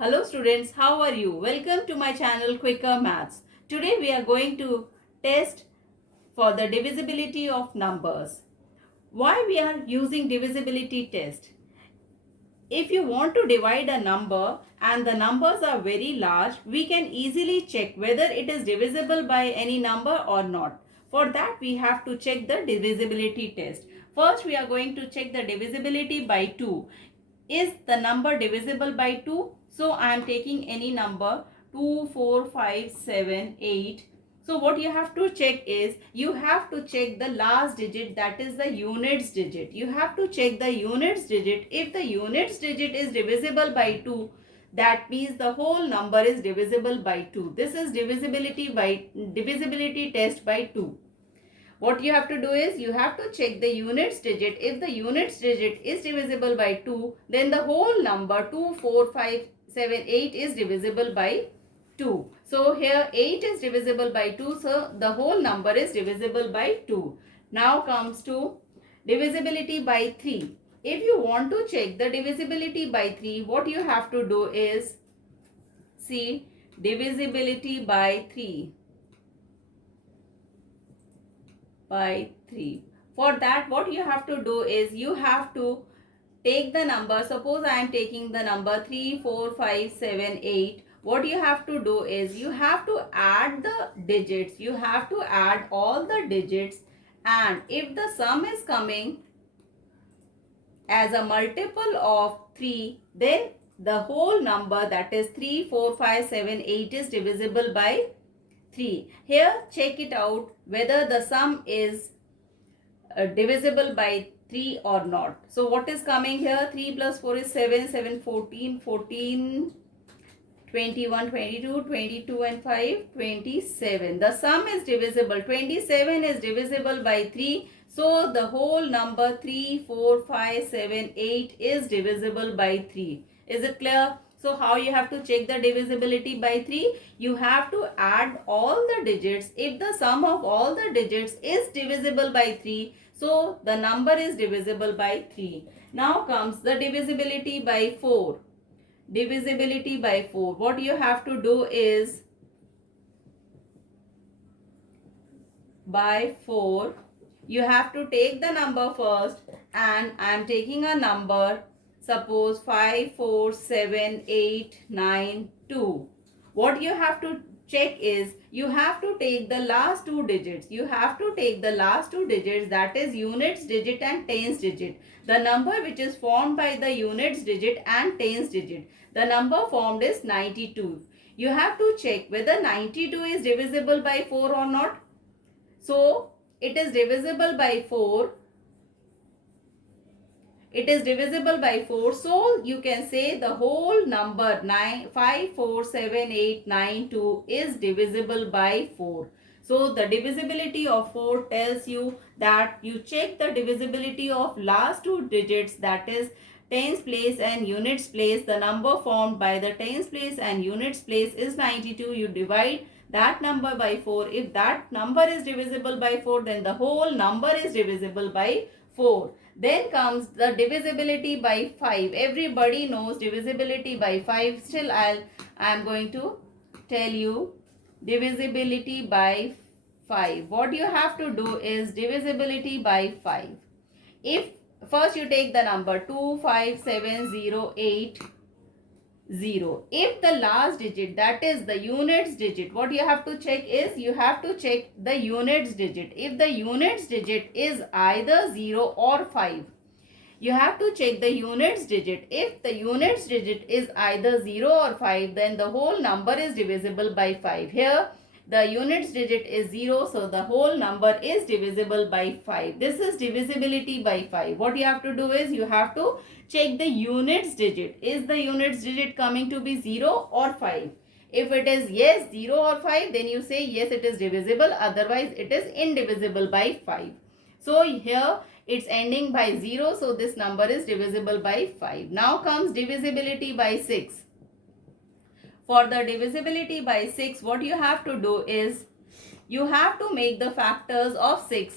Hello students, how are you? Welcome to my channel Quicker Maths. Today we are going to test for the divisibility of numbers. Why we are using divisibility test? If you want to divide a number and the numbers are very large, we can easily check whether it is divisible by any number or not. For that we have to check the divisibility test. First we are going to check the divisibility by 2. Is the number divisible by 2? So I am taking any number 2, 4, 5, 7, 8. So what you have to check is, you have to check the last digit, that is the units digit. You have to check the units digit. If the units digit is divisible by 2, that means the whole number is divisible by 2. This is divisibility test by 2. What you have to do is, you have to check the units digit. If the units digit is divisible by 2, then the whole number 2, 4, 5, 7, 8 is divisible by 2. So here 8 is divisible by 2. So the whole number is divisible by 2. Now comes to divisibility by 3. If you want to check the divisibility by 3, what you have to do is, see, divisibility by 3. By 3. For that, what you have to do is, you have to take the number. Suppose I am taking the number 3, 4, 5, 7, 8. What you have to do is, you have to add the digits. You have to add all the digits, and if the sum is coming as a multiple of 3, then the whole number, that is 3, 4, 5, 7, 8 is divisible by 3. Here check it out whether the sum is divisible by 3 or not. So what is coming here? 3 plus 4 is 7, 7, 14, 14, 21, 22, 22 and 5, 27. The sum is divisible. 27 is divisible by 3. So the whole number 3, 4, 5, 7, 8 is divisible by 3. Is it clear? So how you have to check the divisibility by 3? You have to add all the digits. If the sum of all the digits is divisible by 3, so the number is divisible by 3. Now comes the divisibility by 4. Divisibility by 4. What you have to do is, by 4, you have to take the number first, and I am taking a number, suppose 5, 4, 7, 8, 9, 2. What you have to check is, you have to take the last two digits. You have to take the last two digits, that is units digit and tens digit. The number which is formed by the units digit and tens digit. The number formed is 92. You have to check whether 92 is divisible by 4 or not. So it is divisible by 4. It is divisible by 4. So you can say the whole number 5, 4, 7, 8, 9, 2 is divisible by 4. So the divisibility of 4 tells you that you check the divisibility of last two digits, that is tens place and units place. The number formed by the tens place and units place is 92. You divide that number by 4. If that number is divisible by 4, then the whole number is divisible by 4. Then comes the divisibility by 5. Everybody knows divisibility by 5. Still I am going to tell you divisibility by 5. What you have to do is divisibility by 5. If first you take the number 2, 5, 7, 0, 8, 0. If the last digit, that is the units digit, what you have to check is, you have to check the units digit. If the units digit is either 0 or 5, you have to check the units digit. If the units digit is either 0 or 5, then the whole number is divisible by 5. Here the units digit is 0, so the whole number is divisible by 5. This is divisibility by 5. What you have to do is, you have to check the units digit. Is the units digit coming to be 0 or 5? If it is yes, 0 or 5, then you say yes, it is divisible. Otherwise it is indivisible by 5. So here it's ending by 0, so this number is divisible by 5. Now comes divisibility by 6. For the divisibility by 6, what you have to do is, you have to make the factors of 6.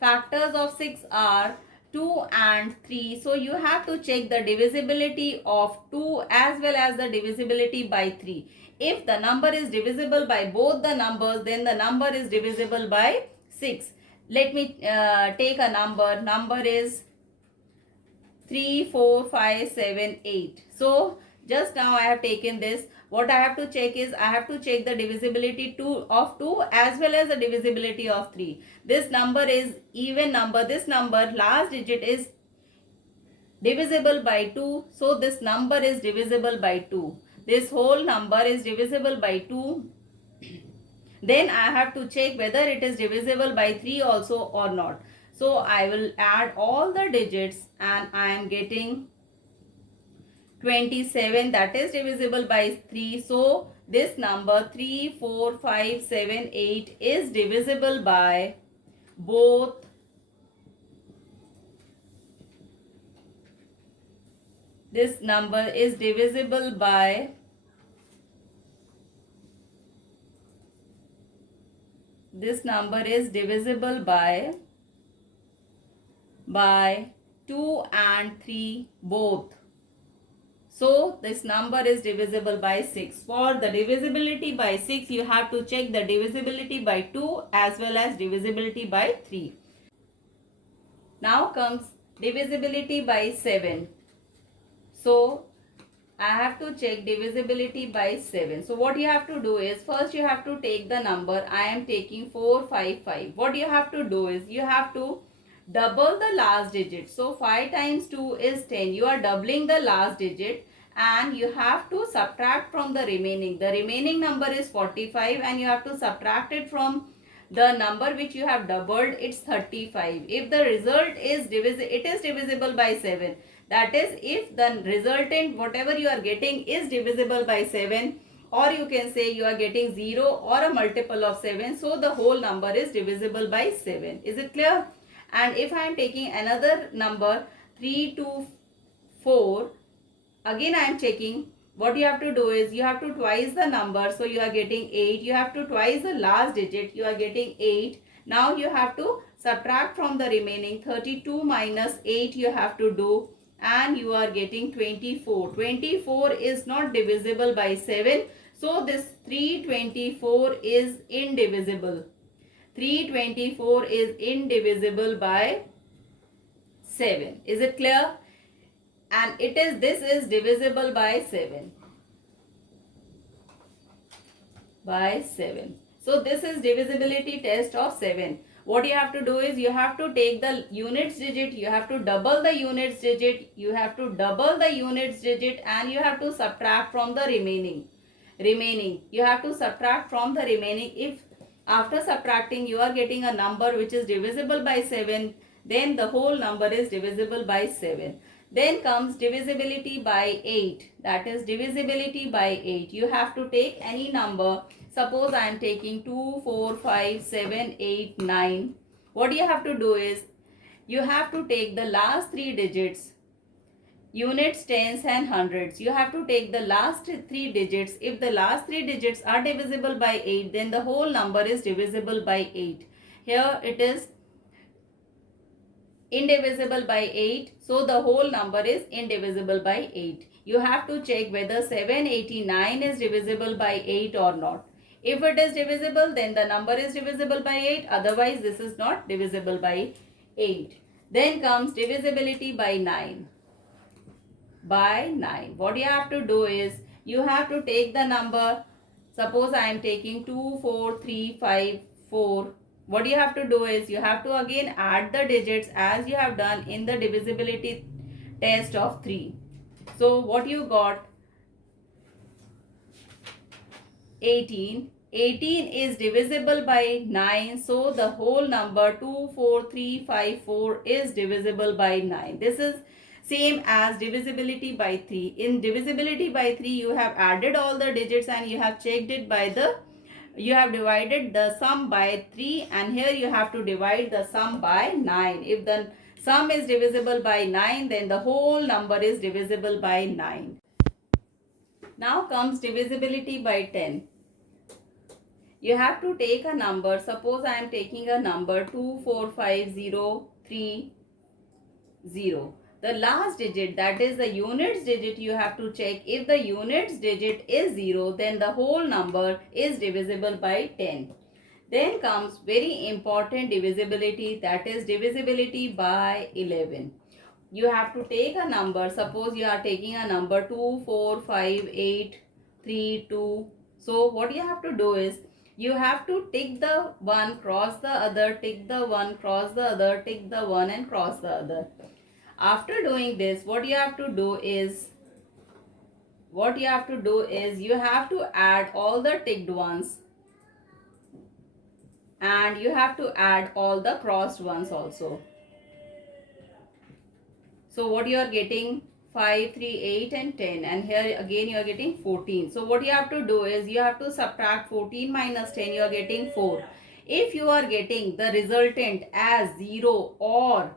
Factors of 6 are 2 and 3. So you have to check the divisibility of 2 as well as the divisibility by 3. If the number is divisible by both the numbers, then the number is divisible by 6. Let me take a number. Number is 3, 4, 5, 7, 8. So just now I have taken this. What I have to check is I have to check the divisibility of 2 as well as the divisibility of 3. This number is even number. This number last digit is divisible by 2. So this number is divisible by 2. This whole number is divisible by 2. Then I have to check whether it is divisible by 3 also or not. So I will add all the digits and I am getting 27, that is divisible by 3. So this number 3, 4, 5, 7, 8 is divisible by both this number is divisible by this number is divisible by 2 and 3 both. So this number is divisible by 6. For the divisibility by 6, you have to check the divisibility by 2 as well as divisibility by 3. Now comes divisibility by 7. So I have to check divisibility by 7. So what you have to do is, first you have to take the number. I am taking 455. What you have to do is, you have to double the last digit. So 5 times 2 is 10. You are doubling the last digit and you have to subtract from the remaining. The remaining number is 45 and you have to subtract it from the number which you have doubled. It's 35. If the result is it is divisible by 7. That is, if the resultant whatever you are getting is divisible by 7, or you can say you are getting 0 or a multiple of 7. So the whole number is divisible by 7. Is it clear? And if I am taking another number 3, 2, 4, again I am checking. What you have to do is, you have to twice the number. So you are getting 8. You have to twice the last digit. You are getting 8. Now you have to subtract from the remaining. 32 minus 8 you have to do. And you are getting 24. 24 is not divisible by 7. So this 324 is indivisible. 324 is indivisible by 7. Is it clear? And this is divisible by 7. By 7. So this is divisibility test of 7. What you have to do is, you have to take the units digit, you have to double the units digit, you have to double the units digit, and you have to subtract from the remaining. You have to subtract from the remaining. If after subtracting you are getting a number which is divisible by 7, then the whole number is divisible by 7. Then comes divisibility by 8. That is divisibility by 8. You have to take any number. Suppose I am taking 2, 4, 5, 7, 8, 9. What you have to do is, you have to take the last 3 digits, units, tens and hundreds. You have to take the last 3 digits. If the last 3 digits are divisible by 8, then the whole number is divisible by 8. Here it is indivisible by 8. So the whole number is indivisible by 8. You have to check whether 789 is divisible by 8 or not. If it is divisible, then the number is divisible by 8. Otherwise, this is not divisible by 8. Then comes divisibility by 9. By 9. What you have to do is, you have to take the number. Suppose I am taking 2, 4, 3, 5, 4. What you have to do is, you have to again add the digits as you have done in the divisibility test of 3. So what you got? 18. 18 is divisible by 9. So the whole number 2, 4, 3, 5, 4 is divisible by 9. This is same as divisibility by 3. In divisibility by 3, you have added all the digits and you have checked it by you have divided the sum by 3, and here you have to divide the sum by 9. If the sum is divisible by 9, then the whole number is divisible by 9. Now comes divisibility by 10. You have to take a number. Suppose I am taking a number 24503. 0. The last digit, that is the units digit, you have to check. If the units digit is 0, then the whole number is divisible by 10. Then comes very important divisibility, that is divisibility by 11. You have to take a number. Suppose you are taking a number 2, 4, 5, 8, 3, 2. So what you have to do is, you have to tick the one, cross the other, tick the one, cross the other, tick the one and cross the other. After doing this, what you have to do is, you have to add all the ticked ones and you have to add all the crossed ones also. So what you are getting, 5, 3, 8 and 10, and here again you are getting 14. So what you have to do is, you have to subtract 14 minus 10, you are getting 4. If you are getting the resultant as 0 or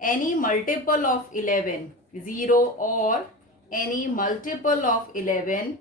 any multiple of 11, 0 or any multiple of 11,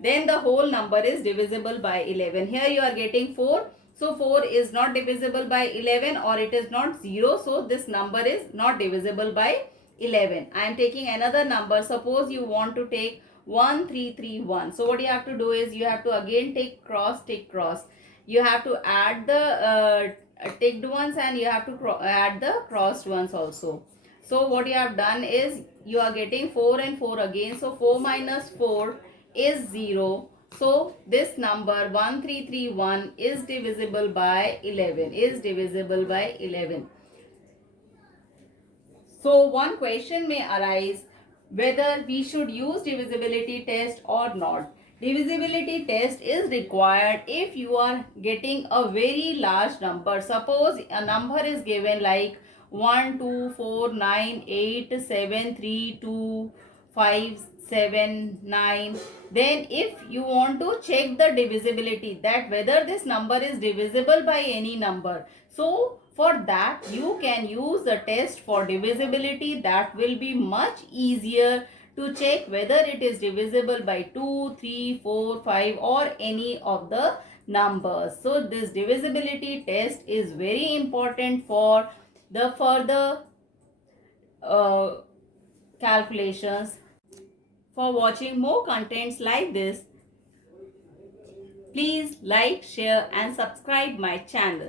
then the whole number is divisible by 11. Here you are getting 4. So 4 is not divisible by 11, or it is not 0. So this number is not divisible by 11. I am taking another number. Suppose you want to take 1331. So what you have to do is, you have to again take cross, tick, cross. You have to add the ticked ones and you have to add the crossed ones also. So what you have done is, you are getting 4 and 4 again. So 4 minus 4 is 0. So this number 1331 is divisible by 11. So one question may arise, whether we should use divisibility test or not. Divisibility test is required if you are getting a very large number. Suppose a number is given like 1, 2, 4, 9, 8, 7, 3, 2, 5, 7, 9. Then if you want to check the divisibility, that whether this number is divisible by any number, so for that you can use the test for divisibility. That will be much easier to check whether it is divisible by 2, 3, 4, 5 or any of the numbers. So this divisibility test is very important for the further calculations. For watching more contents like this, please like, share and subscribe my channel.